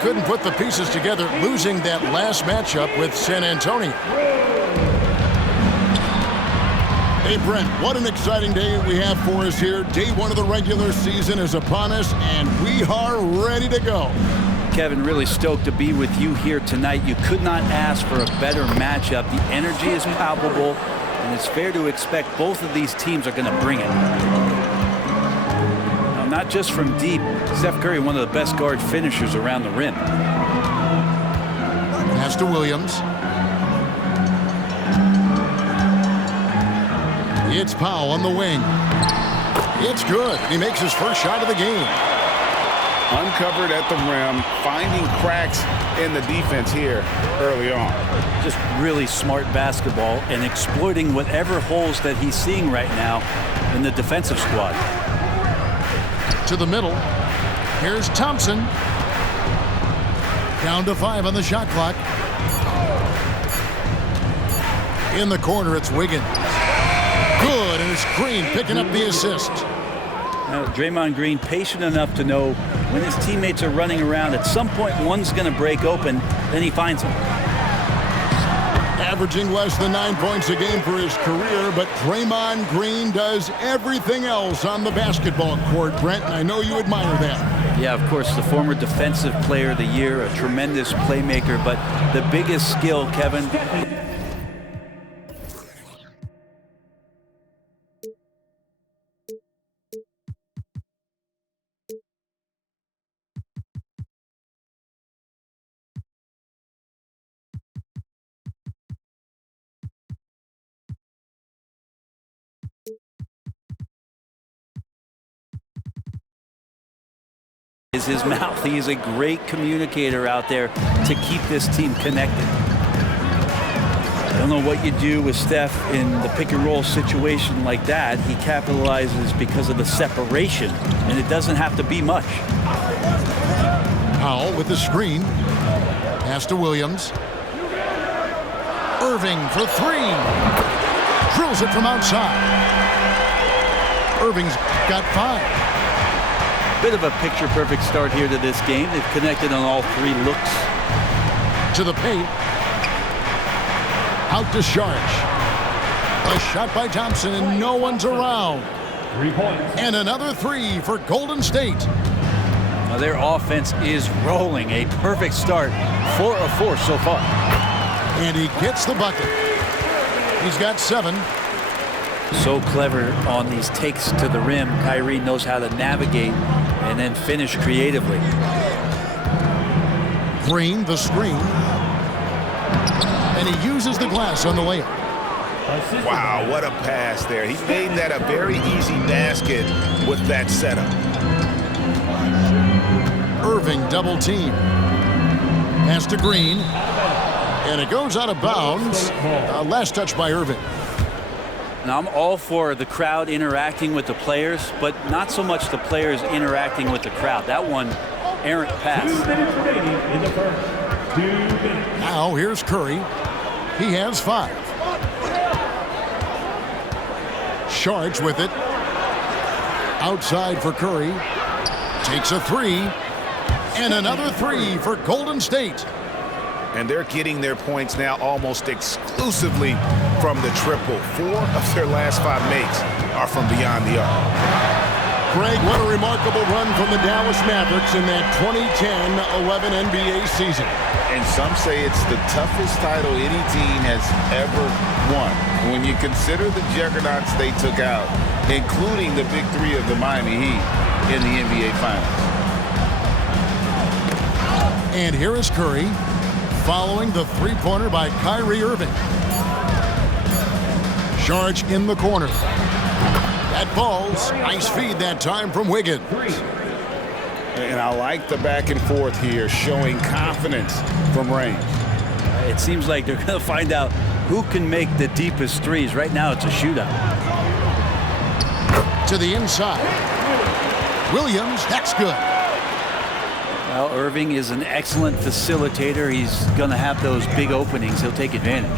couldn't put the pieces together, losing that last matchup with San Antonio. Hey, Brent, what an exciting day we have for us here. Day one of the regular season is upon us, and we are ready to go. Kevin, really stoked to be with you here tonight. You could not ask for a better matchup. The energy is palpable, and it's fair to expect both of these teams are going to bring it. Now, not just from deep, Steph Curry, one of the best guard finishers around the rim. Pass to Williams. It's Powell on the wing. It's good. He makes his first shot of the game. Uncovered at the rim, finding cracks in the defense here early on. Just really smart basketball and exploiting whatever holes that he's seeing right now in the defensive squad. To the middle. Here's Thompson. Down to 5 on the shot clock. In the corner, it's Wiggins. Good, and it's Green picking up the assist. Now, Draymond Green patient enough to know when his teammates are running around, at some point one's going to break open, then he finds them. Averaging less than 9 points a game for his career, but Draymond Green does everything else on the basketball court, Brent, and I know you admire that. Yeah, of course, the former Defensive Player of the Year, a tremendous playmaker, but the biggest skill, Kevin, is his mouth. He is a great communicator out there to keep this team connected. I don't know what you do with Steph in the pick and roll situation like that. He capitalizes because of the separation, and it doesn't have to be much. Powell with the screen. Pass to Williams. Irving for 3. Drills it from outside. Irving's got 5. Bit of a picture-perfect start here to this game. They've connected on all 3 looks. To the paint. Out to Sharge. A shot by Thompson, and no one's around. 3 points. And another 3 for Golden State. Now their offense is rolling. A perfect start. 4 of 4 so far. And he gets the bucket. He's got 7. So clever on these takes to the rim. Kyrie knows how to navigate and then finish creatively. Green, the screen. And he uses the glass on the layup. Wow, what a pass there. He made that a very easy basket with that setup. Irving double team. Pass to Green. And it goes out of bounds. Last touch by Irving. Now, I'm all for the crowd interacting with the players, but not so much the players interacting with the crowd. That one, errant pass. 2 minutes remaining in the first. 2 minutes. Now here's Curry. He has 5. Sharge with it. Outside for Curry. Takes a 3. And another 3 for Golden State. And they're getting their points now almost exclusively from the triple. 4 of their last 5 makes are from beyond the arc. Greg, what a remarkable run from the Dallas Mavericks in that 2010-11 NBA season. And some say it's the toughest title any team has ever won. When you consider the juggernauts they took out, including the big 3 of the Miami Heat in the NBA Finals. And here is Curry, following the 3-pointer by Kyrie Irving. Sharge in the corner. That falls. Nice feed that time from Wiggins. And I like the back and forth here, showing confidence from range. It seems like they're going to find out who can make the deepest threes. Right now, it's a shootout. To the inside. Williams, that's good. Well, Irving is an excellent facilitator. He's going to have those big openings. He'll take advantage.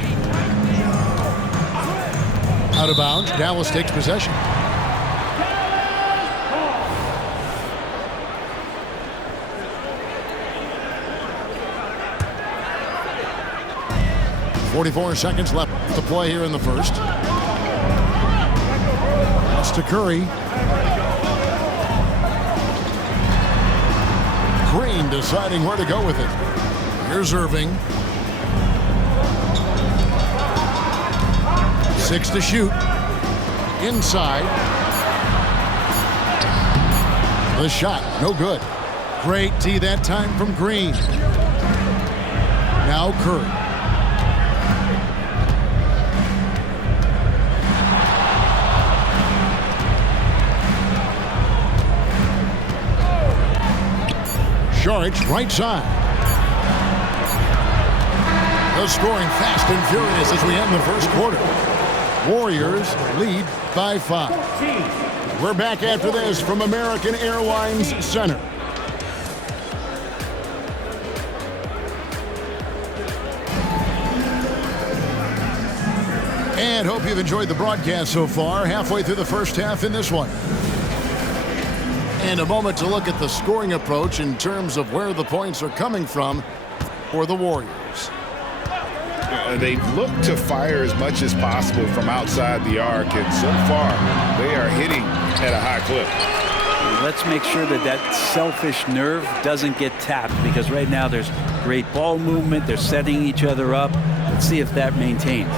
Out of bounds, Dallas takes possession. 44 seconds left to play here in the first. That's to Curry. Green deciding where to go with it. Here's Irving. 6 to shoot. Inside. The shot, no good. Great D that time from Green. Now Curry. Saric, right side. The scoring fast and furious as we end the first quarter. Warriors lead by 5. We're back after this from American Airlines Center. And hope you've enjoyed the broadcast so far. Halfway through the first half in this one. And a moment to look at the scoring approach in terms of where the points are coming from for the Warriors. They've looked to fire as much as possible from outside the arc, and so far they are hitting at a high clip. Let's make sure that that selfish nerve doesn't get tapped, because right now there's great ball movement. They're setting each other up. Let's see if that maintains.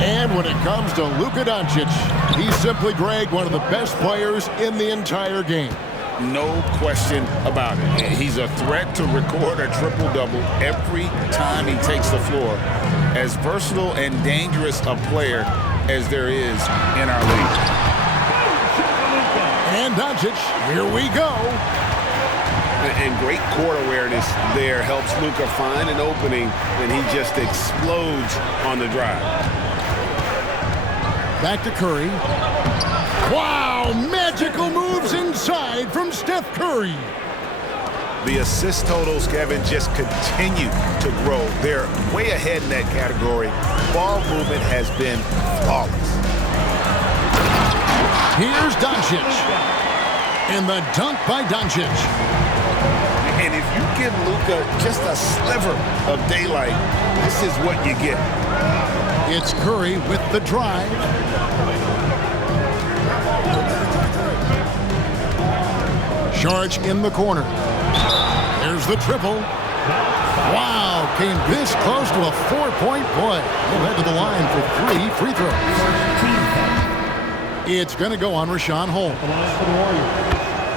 And when it comes to Luka Doncic, he's simply, Greg, one of the best players in the entire game. No question about it. He's a threat to record a triple-double every time he takes the floor. As versatile and dangerous a player as there is in our league. And Doncic, here we go. And great court awareness there helps Luka find an opening, and he just explodes on the drive. Back to Curry. Wow, magical moves inside from Steph Curry. The assist totals, Kevin, just continue to grow. They're way ahead in that category. Ball movement has been flawless. Here's Doncic. And the dunk by Doncic. And if you give Luka just a sliver of daylight, this is what you get. It's Curry with the drive. Saric in the corner. There's the triple. Wow, came this close to a 4-point play. He'll head to the line for 3 free throws. It's going to go on Richaun Holmes.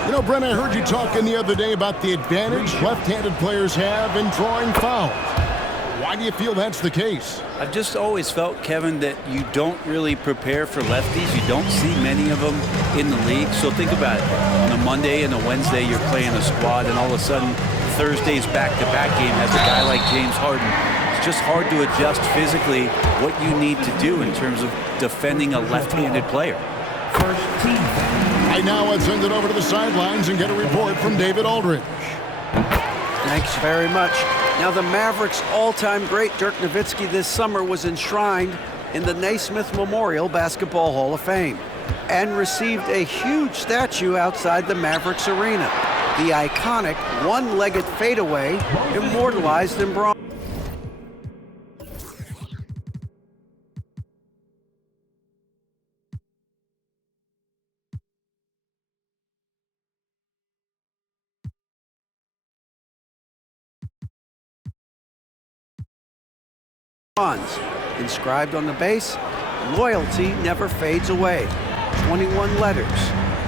You know, Brent, I heard you talking the other day about the advantage left-handed players have in drawing fouls. Why do you feel that's the case? I've just always felt, Kevin, that you don't really prepare for lefties. You don't see many of them in the league. So think about it. On a Monday and a Wednesday, you're playing a squad, and all of a sudden, Thursday's back-to-back game has a guy like James Harden. It's just hard to adjust physically what you need to do in terms of defending a left-handed player. Right now, let's send it over to the sidelines and get a report from David Aldridge. Thanks very much. Now, the Mavericks' all-time great Dirk Nowitzki this summer was enshrined in the Naismith Memorial Basketball Hall of Fame and received a huge statue outside the Mavericks arena. The iconic one-legged fadeaway immortalized in bronze. Inscribed on the base, loyalty never fades away. 21 letters,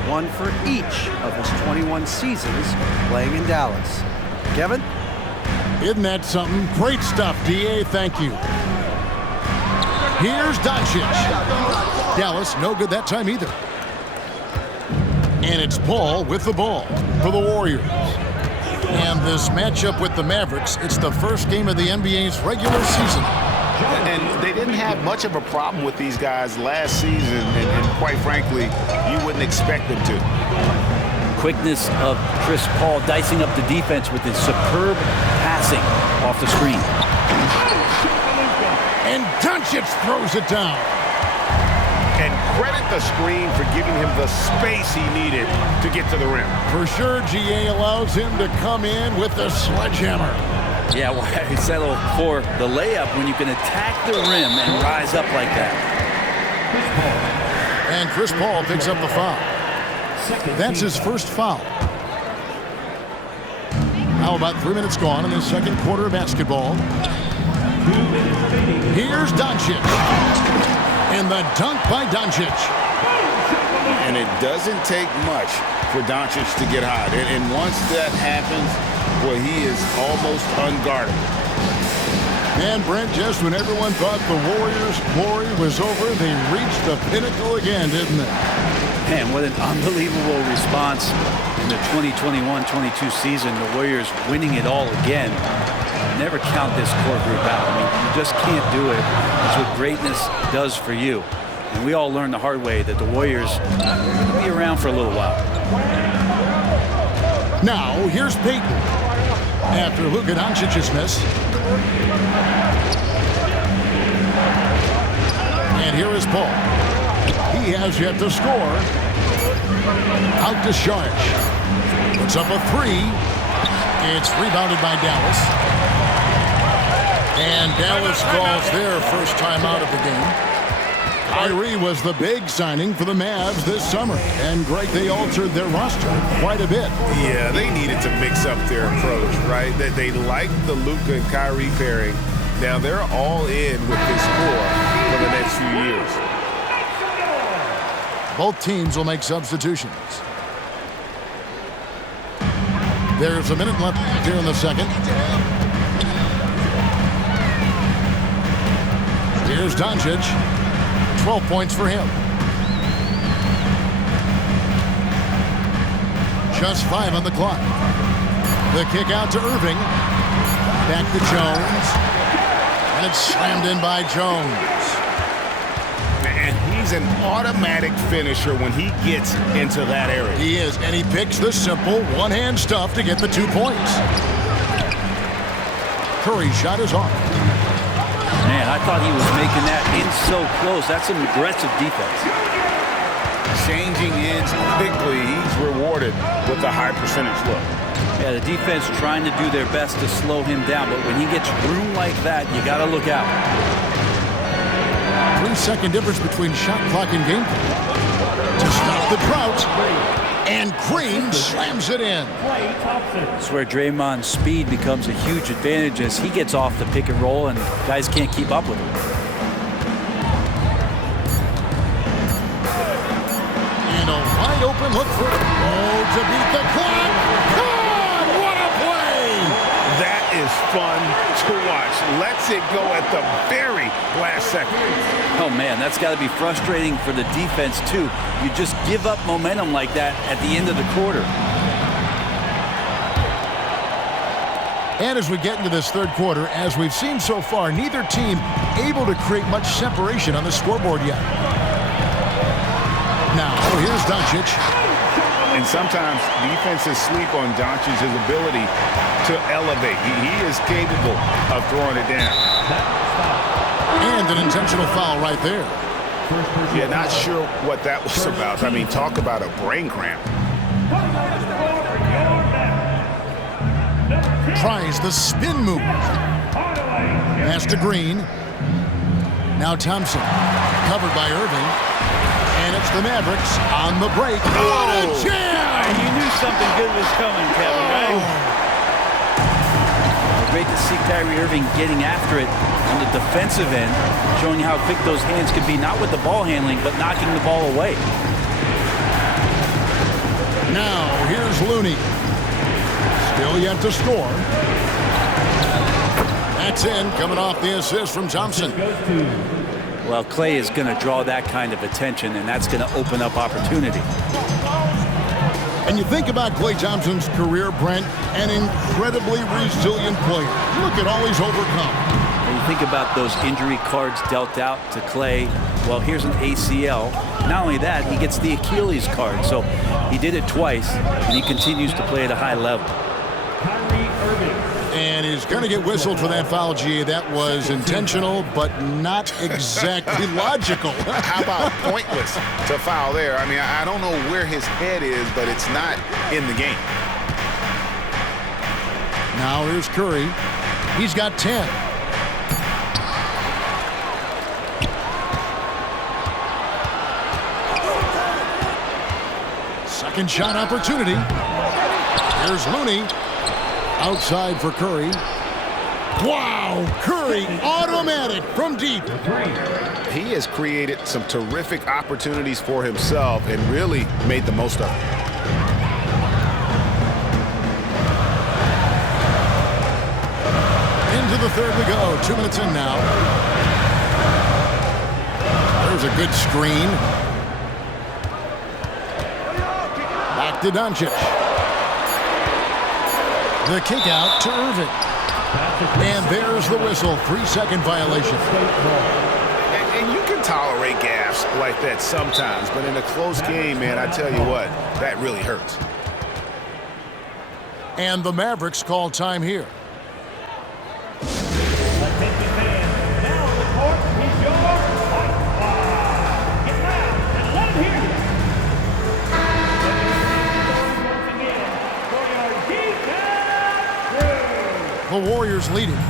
one for each of his 21 seasons playing in Dallas. Kevin? Isn't that something? Great stuff, D.A. Thank you. Here's Doncic. Dallas, no good that time either. And it's Paul with the ball for the Warriors. And this matchup with the Mavericks, it's the first game of the NBA's regular season. And they didn't have much of a problem with these guys last season, and quite frankly, you wouldn't expect them to. Quickness of Chris Paul dicing up the defense with his superb passing off the screen. And Doncic throws it down. And credit the screen for giving him the space he needed to get to the rim. For sure, GA allows him to come in with the sledgehammer. Yeah, why settle for the layup when you can attack the rim and rise up like that? And Chris Paul picks up the foul. That's his first foul. Now about 3 minutes gone in the second quarter of basketball. Here's Doncic. And the dunk by Doncic. And it doesn't take much for Doncic to get hot. And once that happens, well, he is almost unguardable. And Brent, just when everyone thought the Warriors' glory was over, they reached the pinnacle again, didn't they? Man, what an unbelievable response in the 2021-22 season. The Warriors winning it all again. Never count this core group out. I mean, you just can't do it. That's what greatness does for you. And we all learned the hard way that the Warriors will be around for a little while. Now, here's Payton. After Luka Doncic's miss. And here is Paul. He has yet to score. Out to Saric. Puts up a three. It's rebounded by Dallas. And Dallas calls their first time out of the game. Kyrie was the big signing for the Mavs this summer. And, Greg, they altered their roster quite a bit. Yeah, they needed to mix up their approach, right? They liked the Luka and Kyrie pairing. Now they're all in with this core for the next few years. Both teams will make substitutions. There's a minute left here in the second. Here's Doncic. 12 points for him. Just 5 on the clock. The kick out to Irving. Back to Jones. And it's slammed in by Jones. And he's an automatic finisher when he gets into that area. He is, and he picks the simple one-hand stuff to get the 2 points. Curry's shot is off. Man, I thought he was making that in so close. That's some aggressive defense. Changing ends quickly, he's rewarded with a high percentage look. Yeah, the defense trying to do their best to slow him down, but when he gets room like that, you got to look out. 3-second difference between shot clock and game clock. To stop the drought. And Green slams it in. That's where Draymond's speed becomes a huge advantage as he gets off the pick and roll and guys can't keep up with him. And a wide open look for to beat the clock. God, what a play! That is fun to watch. Lets it go at the very last second. Oh man, that's got to be frustrating for the defense too. You just give up momentum like that at the end of the quarter. And as we get into this third quarter, as we've seen so far, neither team able to create much separation on the scoreboard yet. Now, here's Doncic. And sometimes defenses sleep on Doncic's ability to elevate. He is capable of throwing it down. And an intentional foul right there. Yeah, not sure what that was about. I mean, talk about a brain cramp. Tries the spin move. Pass to Green. Now Thompson. Covered by Irving. And it's the Mavericks on the break. What a jam! You knew something good was coming, Kevin, right? Great to see Kyrie Irving getting after it on the defensive end, showing how quick those hands could be, not with the ball handling, but knocking the ball away. Now, here's Looney. Still yet to score. That's in, coming off the assist from Thompson. Well, Klay is going to draw that kind of attention, and that's going to open up opportunity. And you think about Klay Thompson's career, Brent, an incredibly resilient player. Look at all he's overcome. When you think about those injury cards dealt out to Klay, well, here's an ACL. Not only that, he gets the Achilles card. So he did it twice, and he continues to play at a high level. And he's going to get whistled for that foul, G. That was intentional, but not exactly logical. How about pointless to foul there? I mean, I don't know where his head is, but it's not in the game. Now here's Curry. He's got 10. Second shot opportunity. Here's Looney. Outside for Curry. Wow! Curry, automatic from deep. He has created some terrific opportunities for himself and really made the most of it. Into the third we go. 2 minutes in now. There's a good screen. Back to Doncic. The kick out to Irving. And there's the whistle. 3-second violation. And you can tolerate gaffes like that sometimes, but in a close game, man, I tell you what, that really hurts. And the Mavericks call time here. Attention fans, now on the court is your Hot Squad. Get loud and let them hear you. Once again for your defense crew. The Warriors leading.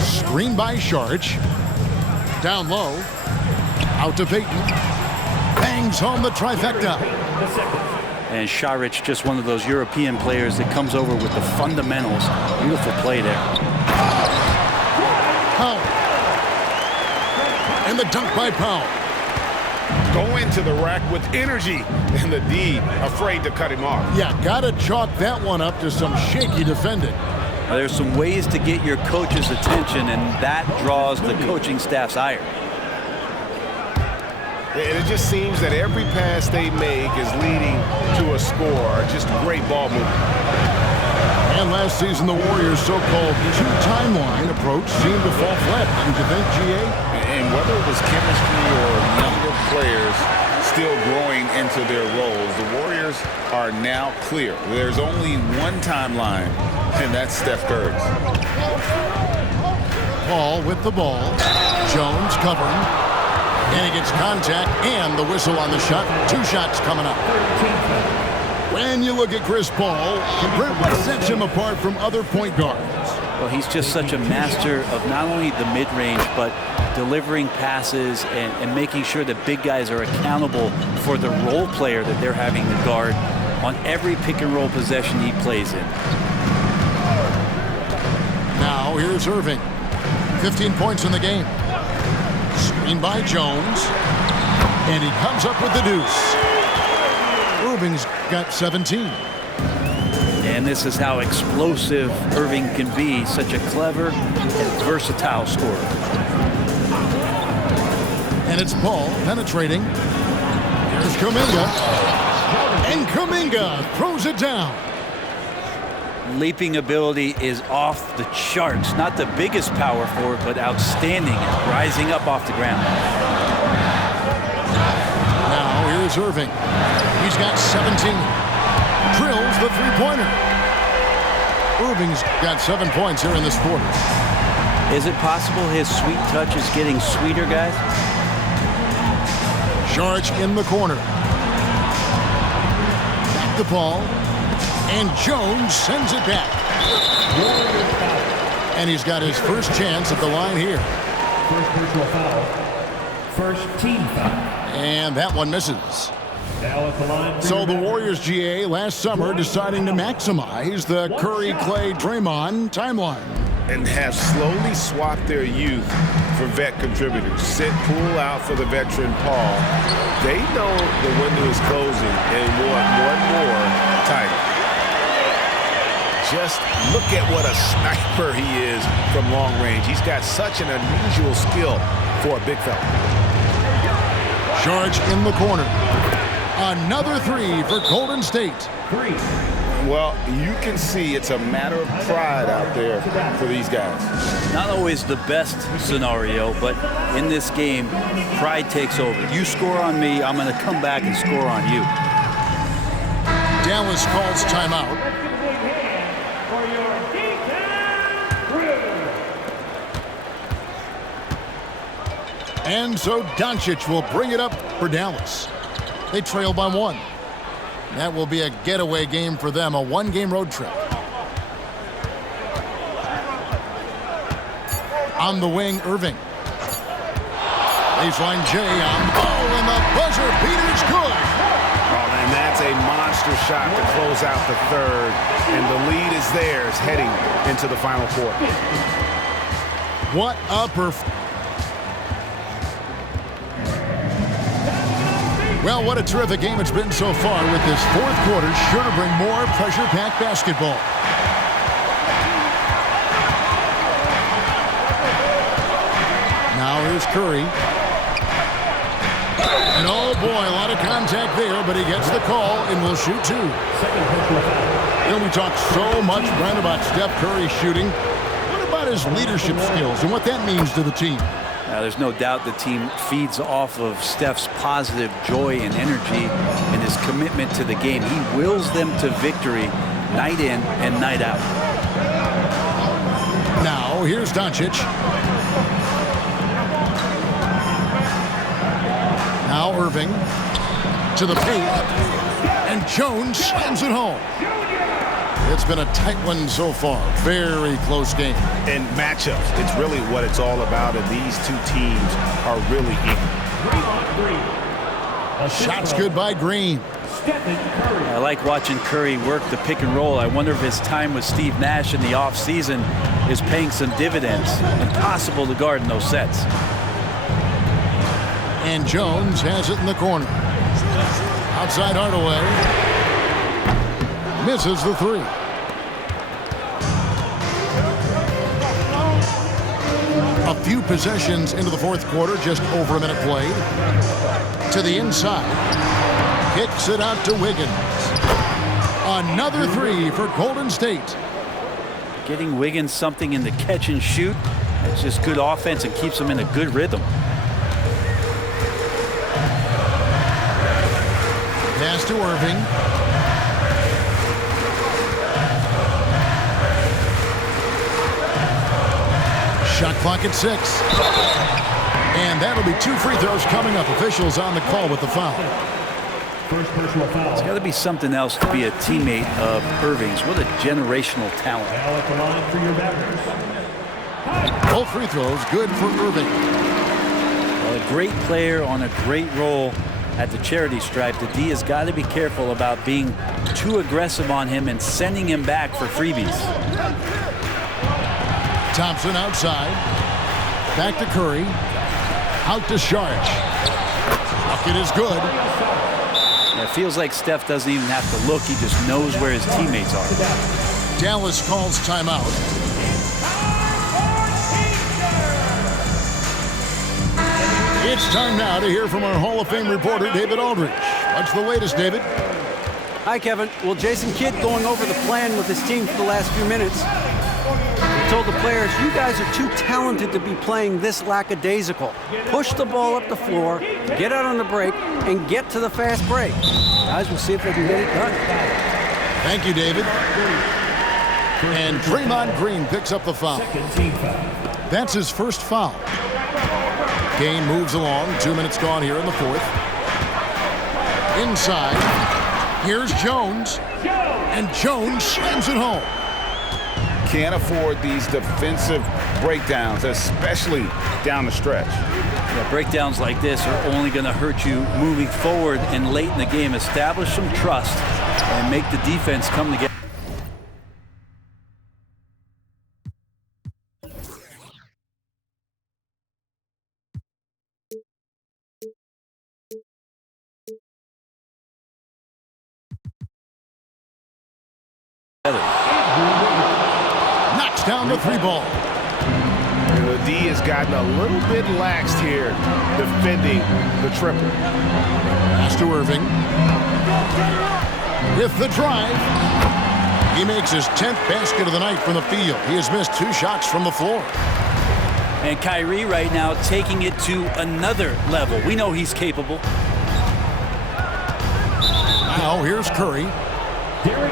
Screen by Saric. Down low. Out to Payton. Bangs home the trifecta. And Saric, just one of those European players that comes over with the fundamentals. Beautiful play there. Powell. And the dunk by Powell. Go into the rack with energy, and the D afraid to cut him off. Yeah, gotta chalk that one up to some shaky defending. Now, there's some ways to get your coach's attention, and that draws the coaching staff's ire. And it just seems that every pass they make is leading to a score. Just great ball movement. And last season, the Warriors' so-called two-timeline approach seemed to fall flat, didn't you think, GA? And whether it was chemistry or younger players still growing into their roles, the Warriors are now clear. There's only one timeline, and that's Steph Curry's. Paul with the ball. Jones covering. And he gets contact and the whistle on the shot. 2 shots coming up. When you look at Chris Paul, what sets him apart from other point guards? Well, he's just such a master of not only the mid-range, but delivering passes and making sure that big guys are accountable for the role player that they're having to guard on every pick-and-roll possession he plays in. Now here's Irving. 15 points in the game. Screen by Jones. And he comes up with the deuce. Irving's got 17. And this is how explosive Irving can be. Such a clever and versatile scorer. And it's Paul penetrating. Here's Kuminga. And Kuminga throws it down. Leaping ability is off the charts. Not the biggest power forward, but outstanding, rising up off the ground. Now here's Irving. He's got 17. Drills the three-pointer. Irving's got 7 points here in this quarter. Is it possible his sweet touch is getting sweeter, guys? Saric in the corner. Back to Paul. And Jones sends it back. And he's got his first chance at the line here. First personal foul. First team foul. And that one misses. Now at the line. So the Warriors, GA, last summer deciding to maximize the Curry, Clay, Draymond timeline. And have slowly swapped their youth for vet contributors. Sit Poole out for the veteran Paul. They know the window is closing and want one more title. Just look at what a sniper he is from long range. He's got such an unusual skill for a big fella. Saric in the corner. Another three for Golden State. Well, you can see it's a matter of pride out there for these guys. Not always the best scenario, but in this game, pride takes over. You score on me, I'm going to come back and score on you. Dallas calls timeout. And so Doncic will bring it up for Dallas. They trail by 1. That will be a getaway game for them, a one-game road trip. On the wing, Irving. Baseline J on the ball, and the buzzer beater's good. Oh, man, that's a monster shot to close out the third, and the lead is theirs heading into the final quarter. What a performance. Well, what a terrific game it's been so far, with this fourth quarter sure to bring more pressure-packed basketball. Now here's Curry. And oh boy, a lot of contact there, but he gets the call and will shoot two. We talk so much, Brent, about Steph Curry shooting. What about his leadership skills and what that means to the team? There's no doubt the team feeds off of Steph's positive joy and energy and his commitment to the game. He wills them to victory night in and night out. Now, here's Doncic. Now Irving to the paint, and Jones slams it home. It's been a tight one so far. Very close game. And matchups, it's really what it's all about, and these two teams are really equal. Shots good by Green. I like watching Curry work the pick and roll. I wonder if his time with Steve Nash in the offseason is paying some dividends. Impossible to guard in those sets. And Jones has it in the corner. Outside Hardaway. Misses the three. A few possessions into the fourth quarter, just over a minute played. To the inside. Kicks it out to Wiggins. Another three for Golden State. Getting Wiggins something in the catch and shoot. It's just good offense and keeps him in a good rhythm. Pass to Irving. Shot clock at 6. And that'll be 2 free throws coming up. Officials on the call with the foul. First personal foul. It's got to be something else to be a teammate of Irving's. What a generational talent. Now at the line for your batters. Both free throws good for Irving. Well, a great player on a great role at the charity stripe. The D has got to be careful about being too aggressive on him and sending him back for freebies. Thompson outside. Back to Curry. Out to Saric. Bucket is good. It feels like Steph doesn't even have to look. He just knows where his teammates are. Dallas calls timeout. It's time now to hear from our Hall of Fame reporter, David Aldridge. What's the latest, David? Hi, Kevin. Well, Jason Kidd going over the plan with his team for the last few minutes. He told the players, you guys are too talented to be playing this lackadaisical. Push the ball up the floor, get out on the break, and get to the fast break. Guys, we'll see if they can get it done. Thank you, David. And Draymond Green picks up the foul. That's his first foul. Game moves along. 2 minutes gone here in the fourth. Inside. Here's Jones. And Jones slams it home. Can't afford these defensive breakdowns, especially down the stretch. Yeah, breakdowns like this are only going to hurt you moving forward and late in the game. Establish some trust and make the defense come together. Knocks down the three ball. And the D has gotten a little bit laxed here defending the triple. Pass to Irving. With the drive. He makes his 10th basket of the night from the field. He has missed 2 shots from the floor. And Kyrie right now taking it to another level. We know he's capable. Now here's Curry.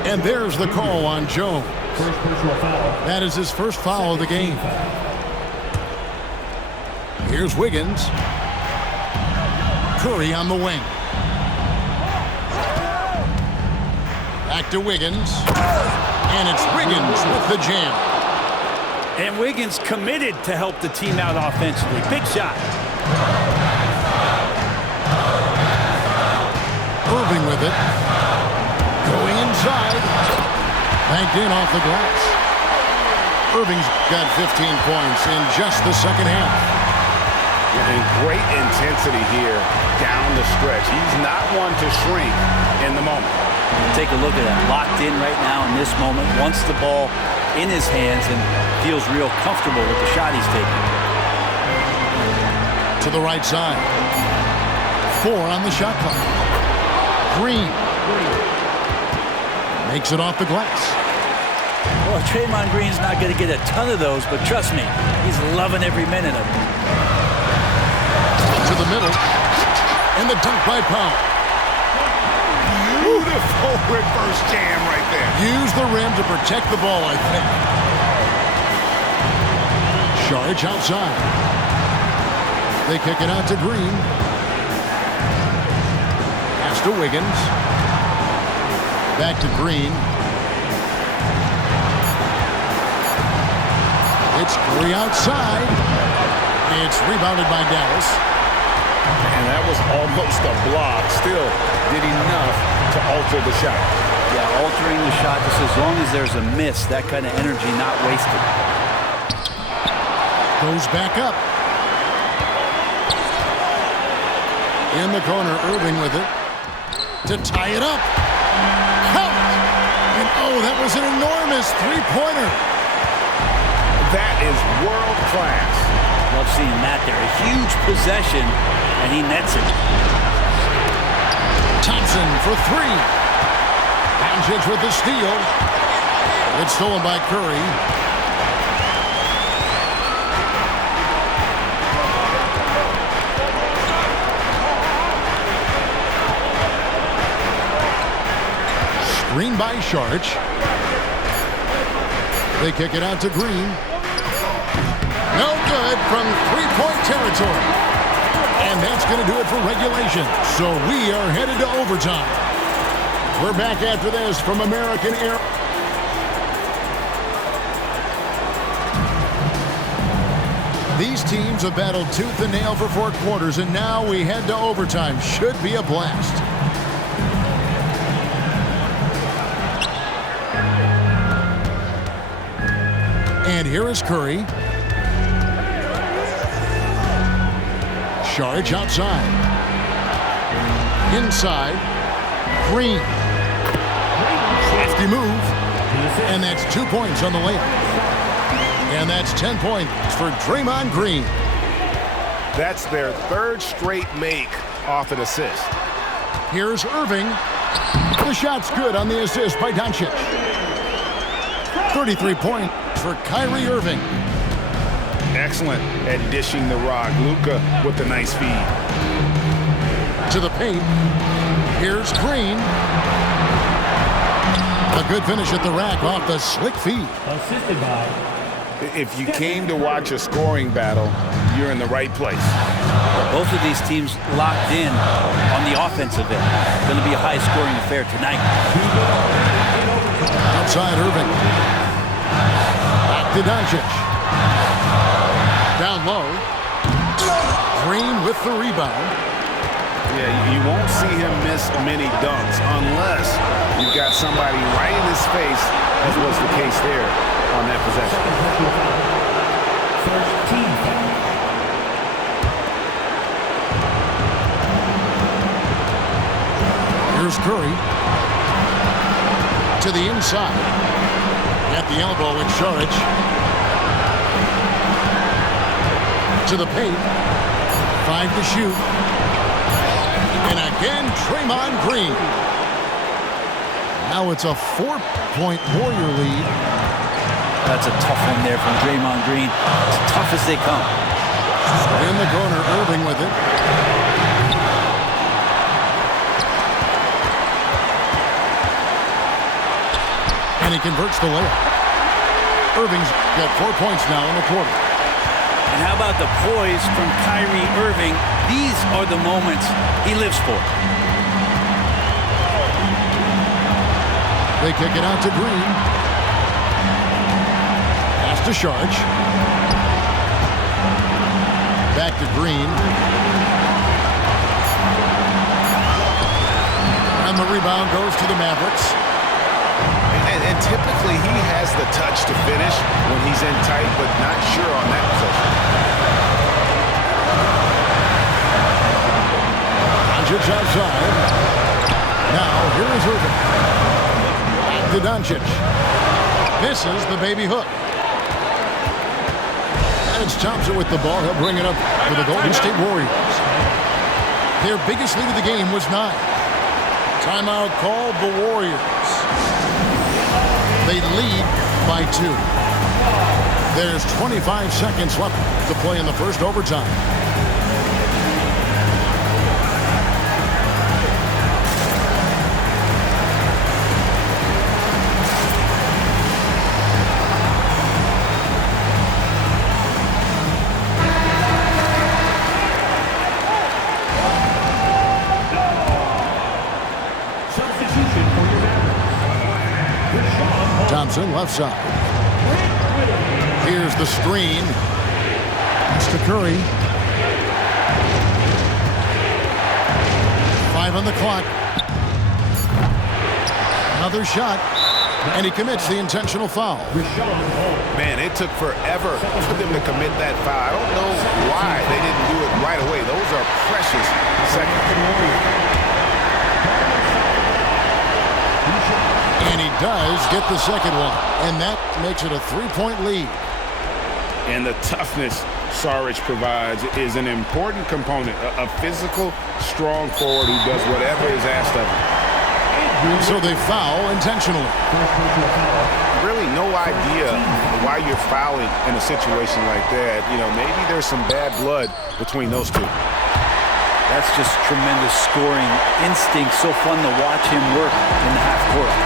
And there's the call on Jones. First personal foul. That is his first foul of the game. Here's Wiggins. Curry on the wing. Back to Wiggins. And it's Wiggins with the jam. And Wiggins committed to help the team out offensively. Big shot. Irving with it. Going inside. Banked in off the glass. Irving's got 15 points in just the second half. And great intensity here down the stretch. He's not one to shrink in the moment. Take a look at that. Locked in right now in this moment. Wants the ball in his hands and feels real comfortable with the shot he's taking. To the right side. 4 on the shot clock. Green makes it off the glass. Well, Draymond Green's not going to get a ton of those, but trust me, he's loving every minute of it. To the middle. And the dunk by Powell. Beautiful reverse jam right there. Use the rim to protect the ball, I think. Saric outside. They kick it out to Green. Pass to Wiggins. Back to Green. It's Curry outside. It's rebounded by Dallas. And that was almost a block. Still did enough to alter the shot. Yeah, altering the shot just as long as there's a miss, that kind of energy not wasted. Goes back up. In the corner, Irving with it. To tie it up. Count! And oh, that was an enormous three-pointer. That is world class. Love seeing that there. A huge possession, and he nets it. Thompson for 3. Doncic with the steal. It's stolen by Curry. Screen by Saric. They kick it out to Green. No good from three-point territory. And that's going to do it for regulation. So we are headed to overtime. We're back after this from American Air. These teams have battled tooth and nail for 4 quarters, and now we head to overtime. Should be a blast. And here is Curry. Saric outside. Inside. Green. Hefty move. And that's 2 points on the layup. And that's 10 points for Draymond Green. That's their 3rd straight make off an assist. Here's Irving. The shot's good on the assist by Doncic. 33 points for Kyrie Irving. Excellent at dishing the rock. Luka with the nice feed. To the paint. Here's Green. A good finish at the rack off the slick feed. Assisted by. If you came to watch a scoring battle, you're in the right place. Both of these teams locked in on the offensive end. Going to be a high-scoring affair tonight. Outside Irving. Back to Doncic. Down low. Green with the rebound. Yeah, you won't see him miss many dunks unless you've got somebody right in his face, as was the case there on that possession. First team foul. Here's Curry. To the inside. At the elbow with Saric. To the paint. 5 to shoot. And again, Draymond Green. Now it's a 4-point Warrior lead. That's a tough one there from Draymond Green. As tough as they come. In the corner, Irving with it. And he converts the layup. Irving's got 4 points now in the quarter. And how about the poise from Kyrie Irving? These are the moments he lives for. They kick it out to Green. Pass to Sharge. Back to Green. And the rebound goes to the Mavericks. And typically he has the touch to finish when he's in tight, but not sure on that possession. Doncic outside. Now, here is Irving. Back to Doncic. Misses the baby hook. And it's Thompson with the ball. He'll bring it up for the Golden State Warriors. Their biggest lead of the game was 9. Timeout called the Warriors. They lead by 2. There's 25 seconds left to play in the first overtime. Thompson, left side. Here's the screen. That's to Curry. 5 on the clock. Another shot. And he commits the intentional foul. Man, it took forever for them to commit that foul. I don't know why they didn't do it right away. Those are precious seconds. And he does get the second one. And that makes it a 3-point lead. And the toughness Saric provides is an important component. A physical, strong forward who does whatever is asked of him. So they foul intentionally. Really no idea why you're fouling in a situation like that. You know, maybe there's some bad blood between those two. That's just tremendous scoring instinct. So fun to watch him work in the half court.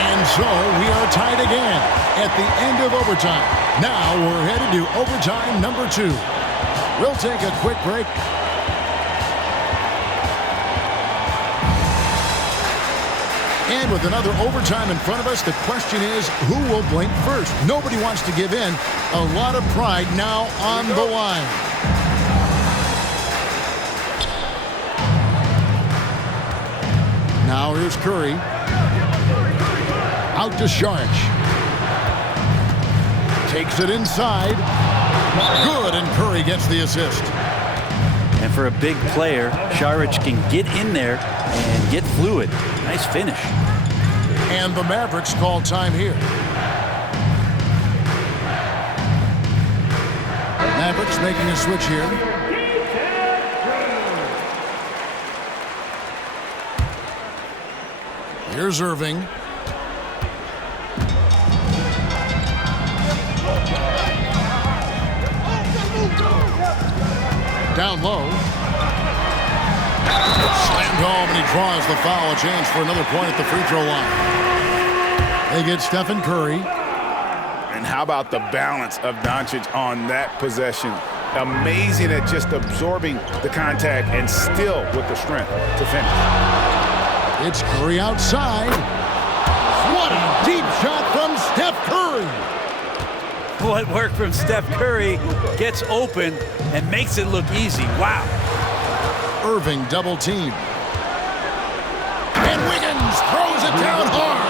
And so we are tied again at the end of overtime. Now we're headed to overtime number 2. We'll take a quick break. And with another overtime in front of us, the question is, who will blink first? Nobody wants to give in. A lot of pride now on the line. Now here's Curry. Out to Saric. Takes it inside. Good, and Curry gets the assist. And for a big player, Saric can get in there and get fluid. Nice finish. And the Mavericks call time here. Mavericks making a switch here. Here's Irving. Down low. Slammed home, and he draws the foul. A chance for another point at the free throw line. They get Stephen Curry. And how about the balance of Doncic on that possession? Amazing at just absorbing the contact and still with the strength to finish. It's Curry outside. What a deep shot from Steph Curry. What work from Steph Curry, gets open and makes it look easy. Wow. Irving double team. And Wiggins throws it down hard.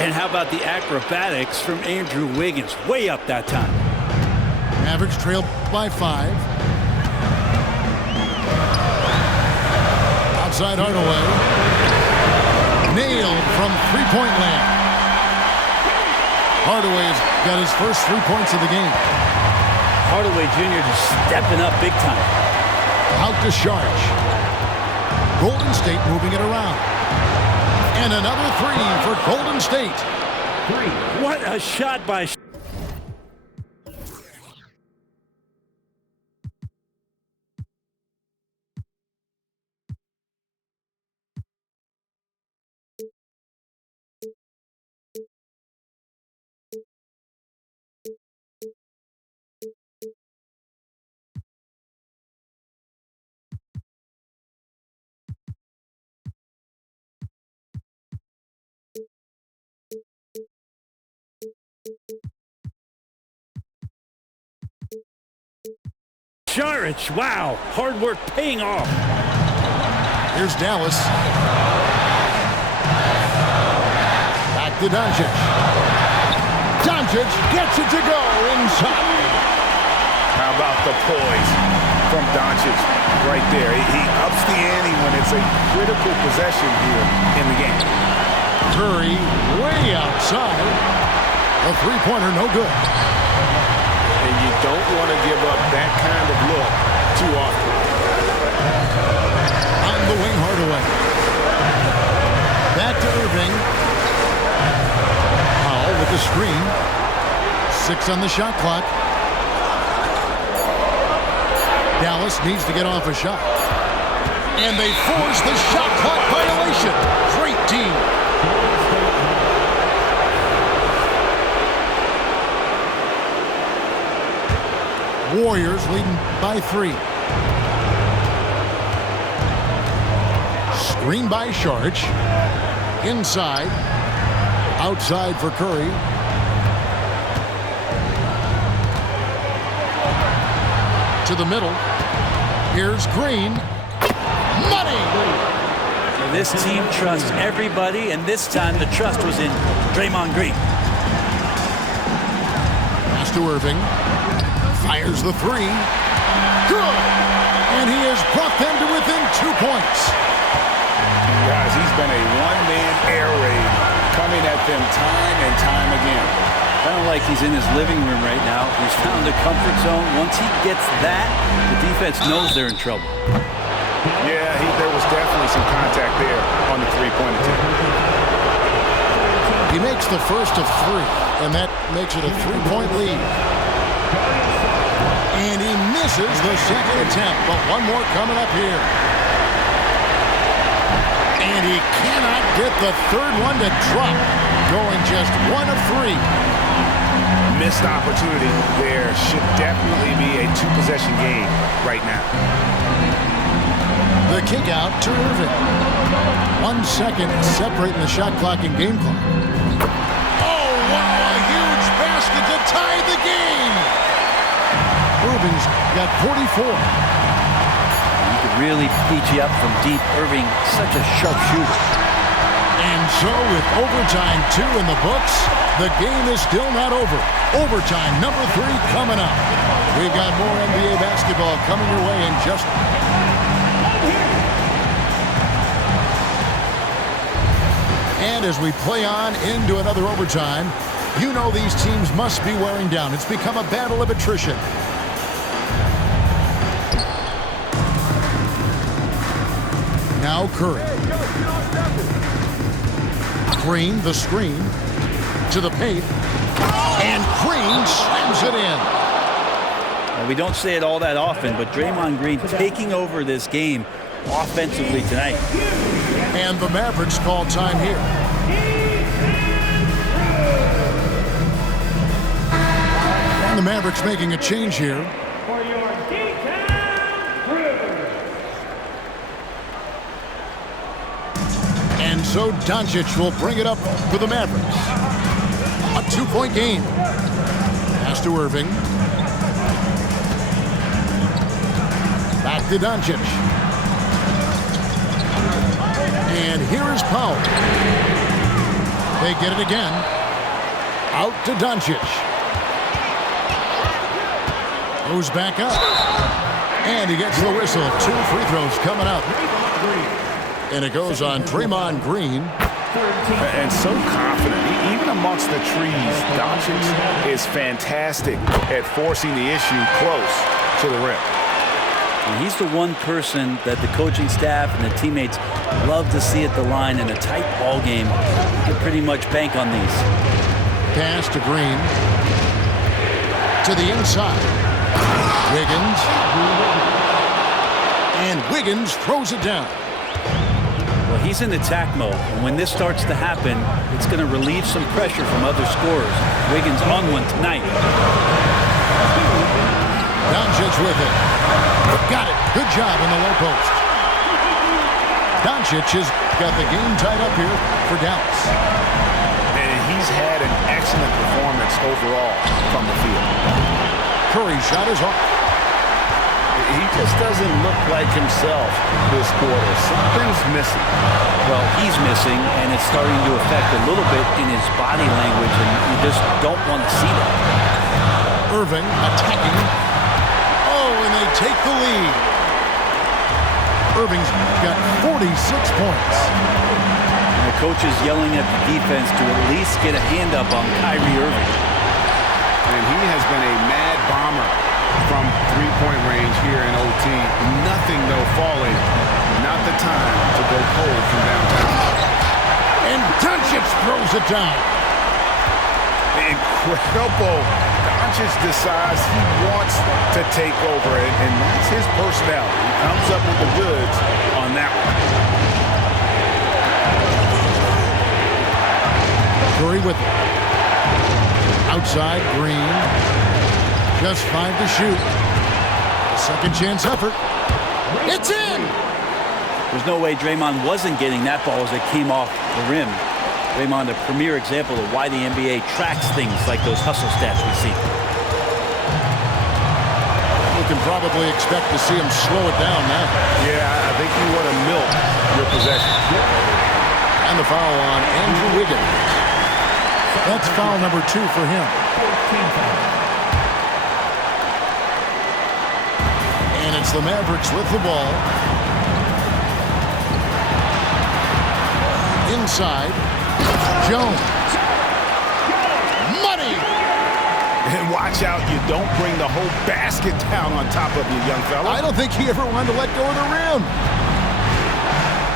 And how about the acrobatics from Andrew Wiggins? Way up that time. Mavericks trail by 5. Outside Hardaway. Nailed from three-point land. Hardaway's got his first 3 points of the game. Hardaway Jr. just stepping up big time. Out to Saric. Golden State moving it around. And another 3 for Golden State. What a shot by Saric, wow, hard work paying off. Here's Dallas. Back to Doncic. Doncic gets it to go inside. How about the poise from Doncic right there? He ups the ante when it's a critical possession here in the game. Curry way outside. A three-pointer, no good. And you don't want to give up that kind of look too often. On the wing, Hardaway. Back to Irving. Powell with the screen. 6 on the shot clock. Dallas needs to get off a shot. And they force the shot clock violation. Great team. Warriors leading by 3. Screen by Saric. Inside. Outside for Curry. To the middle. Here's Green. Money! This team trusts everybody, and this time the trust was in Draymond Green. Pass to Irving. Fires the 3. Good! And he has brought them to within 2 points. Guys, he's been a one-man air raid coming at them time and time again. Kind of like he's in his living room right now. He's found a comfort zone. Once he gets that, the defense knows they're in trouble. Yeah, there was definitely some contact there on the three-point attempt. He makes the first of 3, and that makes it a 3-point lead. And he misses the second attempt, but one more coming up here. And he cannot get the third one to drop, going just 1 of 3. Missed opportunity there. Should definitely be a 2-possession game right now. The kick out to Irving. 1 second separating the shot clock and game clock. Oh, wow, a huge basket to tie the game. Irving's got 44. He could really beat you up from deep. Irving, such a sharp shooter. And so with overtime 2 in the books, the game is still not over. Overtime number 3 coming up. We've got more NBA basketball coming your way in just... And as we play on into another overtime, you know these teams must be wearing down. It's become a battle of attrition. Now Curry. Green, the screen. To the paint. And Green slams it in. Well, we don't say it all that often, but Draymond Green taking over this game offensively tonight. And the Mavericks call time here. And the Mavericks making a change here. For your D-Town crew. And so Doncic will bring it up for the Mavericks. A 2-point game. Pass to Irving. Back to Doncic. And here is Powell. They get it again. Out to Doncic. Goes back up. And he gets the whistle. 2 free throws coming up. And it goes on Draymond Green. And so confident, even amongst the trees, Doncic is fantastic at forcing the issue close to the rim. And he's the one person that the coaching staff and the teammates love to see at the line in a tight ball game. You can pretty much bank on these. Pass to Green. To the inside. Wiggins. And Wiggins throws it down. Well, he's in attack mode, and when this starts to happen, it's going to relieve some pressure from other scorers. Wiggins on one tonight. Doncic with it. Got it. Good job in the low post. Doncic has got the game tied up here for Dallas. And he's had an excellent performance overall from the field. Curry's shot is off. he just doesn't look like himself this quarter. Something's missing. Well, he's missing, and it's starting to affect a little bit in his body language, and you just don't want to see that. Irving attacking. Oh, and they take the lead. Irving's got 46 points. And the coach is yelling at the defense to at least get a hand up on Kyrie Irving. And he has been a mad bomber from three-point range here in OT. Nothing, though, falling. Not the time to go cold from downtown. And Doncic throws it down. Incredible. Doncic decides he wants to take over it, and that's his personality. He comes up with the goods on that one. Curry with it. Outside, Green. Just 5 to shoot. A second chance effort. It's in! There's no way Draymond wasn't getting that ball as it came off the rim. Draymond, a premier example of why the NBA tracks things like those hustle stats we see. You can probably expect to see him slow it down now. Yeah, I think you want to milk your possession. And the foul on Andrew Wiggins. That's foul number 2 for him. And it's the Mavericks with the ball. Inside. Jones. Money! And watch out, you don't bring the whole basket down on top of you, young fella. I don't think he ever wanted to let go of the rim.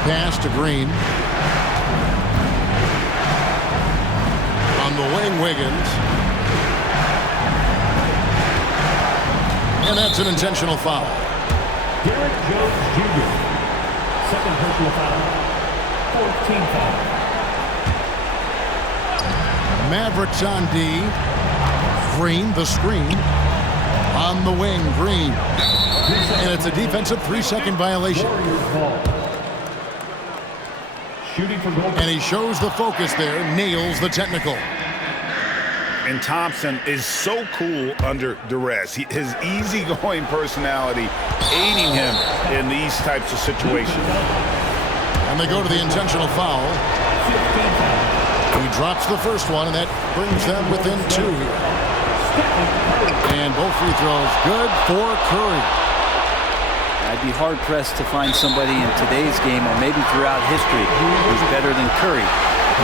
Pass to Green. On the wing, Wiggins. And that's an intentional foul. Derrick Jones Jr. Second personal foul. 14th foul. Mavericks on D. Green, the screen. On the wing, Green. And it's a defensive 3-second violation. Warriors ball. Shooting for goal. And he shows the focus there, nails the technical. And Thompson is so cool under duress. His easygoing personality aiding him in these types of situations. And they go to the intentional foul. He drops the first one, and that brings them within 2 here. And both free throws good for Curry. I'd be hard-pressed to find somebody in today's game, or maybe throughout history, who's better than Curry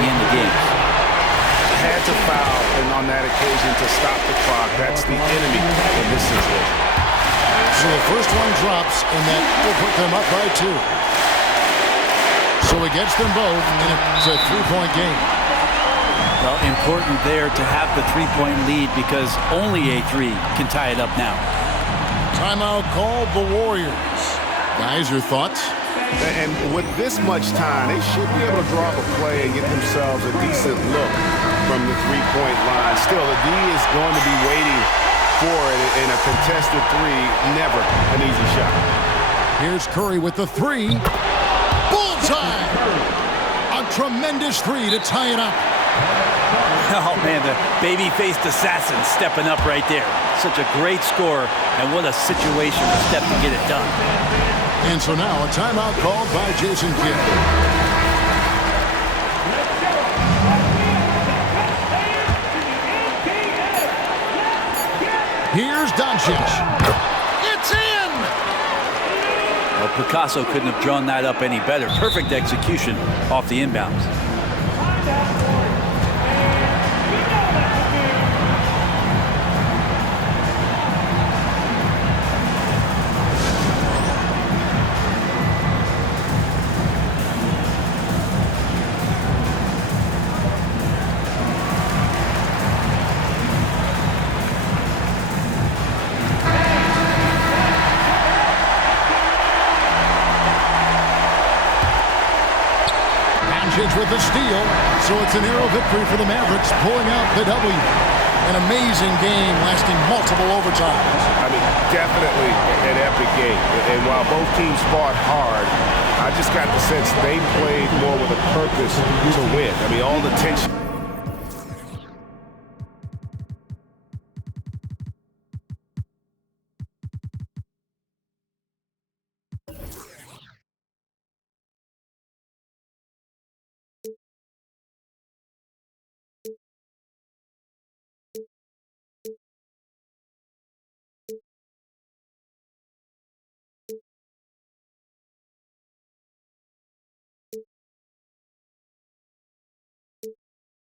in the games. Had to foul, and on that occasion to stop the clock. That's the enemy in this situation. So the first one drops, and that will put them up by 2. So he gets them both, and it's a 3-point game. Well, important there to have the 3-point lead because only a 3 can tie it up now. Timeout called the Warriors. Guys, your thoughts? And with this much time, they should be able to draw up a play and get themselves a decent look from the three-point line. Still, the D is going to be waiting for it in a contested 3. Never an easy shot. Here's Curry with the 3. Bullseye! A tremendous 3 to tie it up. Oh, man, the baby-faced assassin stepping up right there. Such a great score, and what a situation for Steph to get it done. And so now a timeout called by Jason Kidd. Here's Doncic. It's in! Well, Picasso couldn't have drawn that up any better. Perfect execution off the inbounds. With the steal, so it's a narrow victory for the Mavericks, pulling out the W. An amazing game lasting multiple overtimes. I mean, definitely an epic game. And while both teams fought hard, I just got the sense they played more with a purpose to win. I mean, all the tension.